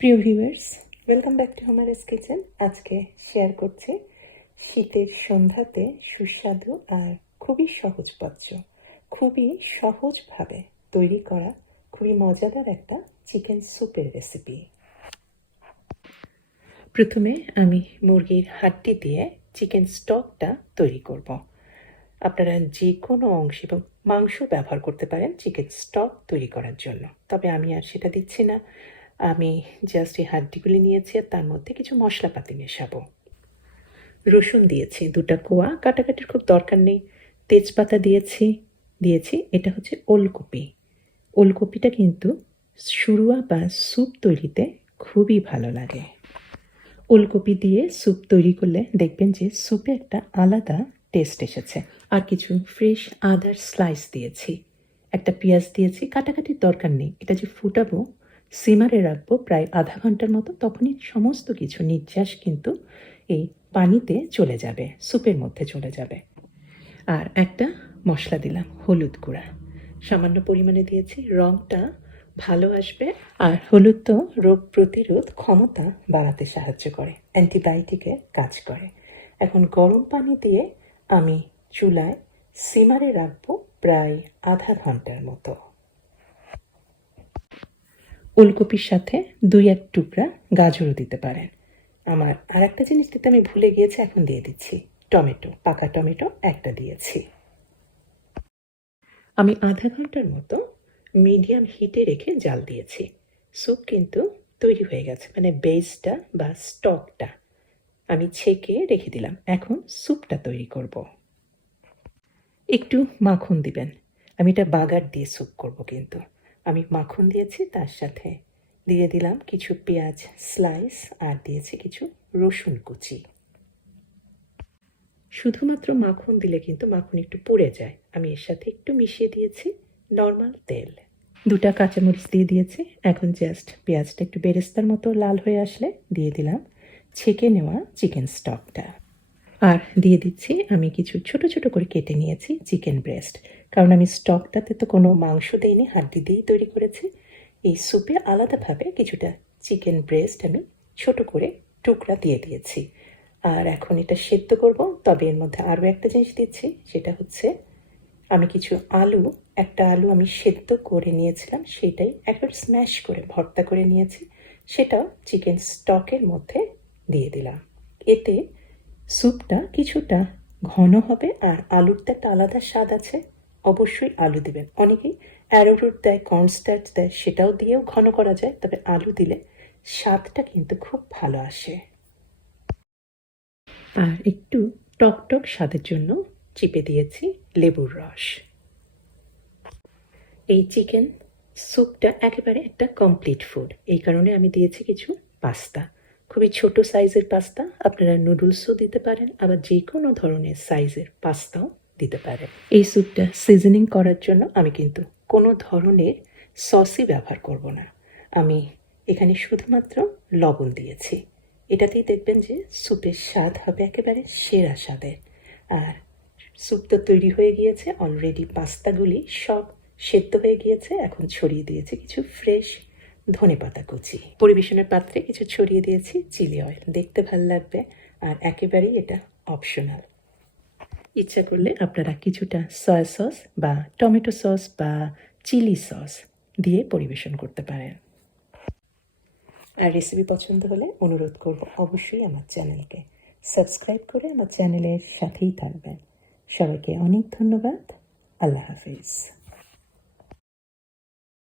প্রিয় viewers, welcome back to হুমারাস kitchen. আজকে শেয়ার করছি শীতের সন্ধ্যাতে সুস্বাদু আর খুবই সহজপাচ্য, খুবই সহজভাবে তৈরি করা খুবই মজাদার একটা চিকেন স্যুপের রেসিপি। প্রথমে আমি মুরগির হাড্ডি দিয়ে চিকেন স্টকটা তৈরি করব। আপনারা যে কোনো অংশ এবং মাংস ব্যবহার করতে পারেন চিকেন স্টক তৈরি করার জন্য, তবে আমি আর সেটা দিচ্ছি না। আমি জাস্ট এই হাড্ডিগুলি নিয়েছি আর তার মধ্যে কিছু মশলাপাতি মেশাবো। রসুন দিয়েছি 2টা কোয়া, কাটাকাটির খুব দরকার নেই। তেজপাতা দিয়েছি এটা হচ্ছে ওলকপি। ওলকপিটা কিন্তু শুরুয়া বা স্যুপ তৈরিতে খুবই ভালো লাগে। ওলকপি দিয়ে স্যুপ তৈরি করলে দেখবেন যে স্যুপে একটা আলাদা টেস্ট এসেছে। আর কিছু ফ্রেশ আদার স্লাইস দিয়েছি, একটা পেঁয়াজ দিয়েছি, কাটাকাটির দরকার নেই। এটা যে ফুটাবো, সিমারে রাখবো প্রায় আধা ঘন্টার মতো, তখনই সমস্ত কিছু নির্যাস কিন্তু এই পানিতে চলে যাবে, স্যুপের মধ্যে চলে যাবে। আর একটা মশলা দিলাম হলুদ গুঁড়া, সামান্য পরিমাণে দিয়েছি, রঙটা ভালো আসবে। আর হলুদ তো রোগ প্রতিরোধ ক্ষমতা বাড়াতে সাহায্য করে, অ্যান্টিবায়োটিকের কাজ করে। এখন গরম পানি দিয়ে আমি চুলায় সিমারে রাখবো প্রায় আধা ঘন্টার মতো। ওলকপির সাথে 2-1 টুকরা গাজরও দিতে পারেন। আমার আর একটা জিনিস দিতে আমি ভুলে গিয়েছি, এখন দিয়ে দিচ্ছি টমেটো, পাকা টমেটো একটা দিয়েছি। আমি আধা ঘন্টার মতো মিডিয়াম হিটে রেখে জাল দিয়েছি। স্যুপ কিন্তু তৈরি হয়ে গেছে, মানে বেসটা বা স্টকটা আমি ছেঁকে রেখে দিলাম। এখন স্যুপটা তৈরি করব। একটু মাখন দিবেন, আমি এটা বাগার দিয়ে স্যুপ করব, কিন্তু আমি মাখন দিয়েছি, তার সাথে দিয়ে দিলাম কিছু পেঁয়াজ স্লাইস আর দিয়েছি কিছু রসুন কুচি। শুধুমাত্র মাখন দিলে কিন্তু মাখন একটু পুড়ে যায়, আমি এর সাথে একটু মিশিয়ে দিয়েছি নর্মাল তেল। 2টা কাঁচামরিচ দিয়ে দিয়েছি। এখন জাস্ট পেঁয়াজটা একটু বেরেস্তার মতো লাল হয়ে আসলে দিয়ে দিলাম ছেঁকে নেওয়া চিকেন স্টকটা। আর দিয়ে দিচ্ছি আমি কিছু ছোট ছোট করে কেটে নিয়েছি চিকেন ব্রেস্ট, কারণ আমি স্টকটাতে তো কোনো মাংস দিইনি, হাড্ডি দিয়েই তৈরি করেছি। এই স্যুপে আলাদাভাবে কিছুটা চিকেন ব্রেস্ট আমি ছোট করে টুকরা দিয়ে দিয়েছি। আর এখন এটা সেদ্ধ করব, তবে এর মধ্যে আরও একটা জিনিস দিচ্ছি, সেটা হচ্ছে আমি কিছু একটা আলু আমি সেদ্ধ করে নিয়েছিলাম, সেটাই একবার স্ম্যাশ করে ভর্তা করে নিয়েছি, সেটাও চিকেন স্টকের মধ্যে দিয়ে দিলাম। এতে স্যুপটা কিছুটা ঘন হবে আর আলুর তো একটা আলাদা স্বাদ আছে। অবশ্যই আলু দিবেন, অনেকেই অ্যারোরুট দেয়, কর্নস্টার্চ দেয়, সেটাও দিয়েও ঘন করা যায়, তবে আলু দিলে স্বাদটা কিন্তু খুব ভালো আসে। আর একটু টক টক স্বাদের জন্য চিপে দিয়েছি লেবুর রস। এই চিকেন স্যুপটা একেবারে একটা কমপ্লিট ফুড, এই কারণে আমি দিয়েছি কিছু পাস্তা, খুবই ছোট সাইজের পাস্তা। আপনারা নুডলসও দিতে পারেন, আবার যে কোনো ধরনের সাইজের পাস্তাও দিতে পারেন। এই স্যুপটা সিজনিং করার জন্য আমি কিন্তু কোনো ধরনের সসই ব্যবহার করব না, আমি এখানে শুধুমাত্র লবণ দিয়েছি। এটাতেই দেখবেন যে স্যুপের স্বাদ হবে একেবারে সেরা স্বাদের। আর স্যুপ তো তৈরি হয়ে গিয়েছে অলরেডি, পাস্তাগুলি সব সেদ্ধ হয়ে গিয়েছে। এখন ছড়িয়ে দিয়েছি কিছু ফ্রেশ ধনেপাতা কুচি, পরিবেশনের পাত্রে কিছু ছড়িয়ে দিয়েছি চিলি অয়েল, দেখতে ভালো লাগবে। আর একেবারেই এটা অপশনাল, ইচ্ছা করলে আপনারা কিছুটা সয়া সস বা টমেটো সস বা চিলি সস দিয়ে পরিবেশন করতে পারেন। আর রেসিপি পছন্দ হলে অনুরোধ করব অবশ্যই আমার চ্যানেলকে সাবস্ক্রাইব করে আমার চ্যানেলের সাথেই থাকবেন। সবাইকে অনেক ধন্যবাদ। আল্লাহ হাফিজ।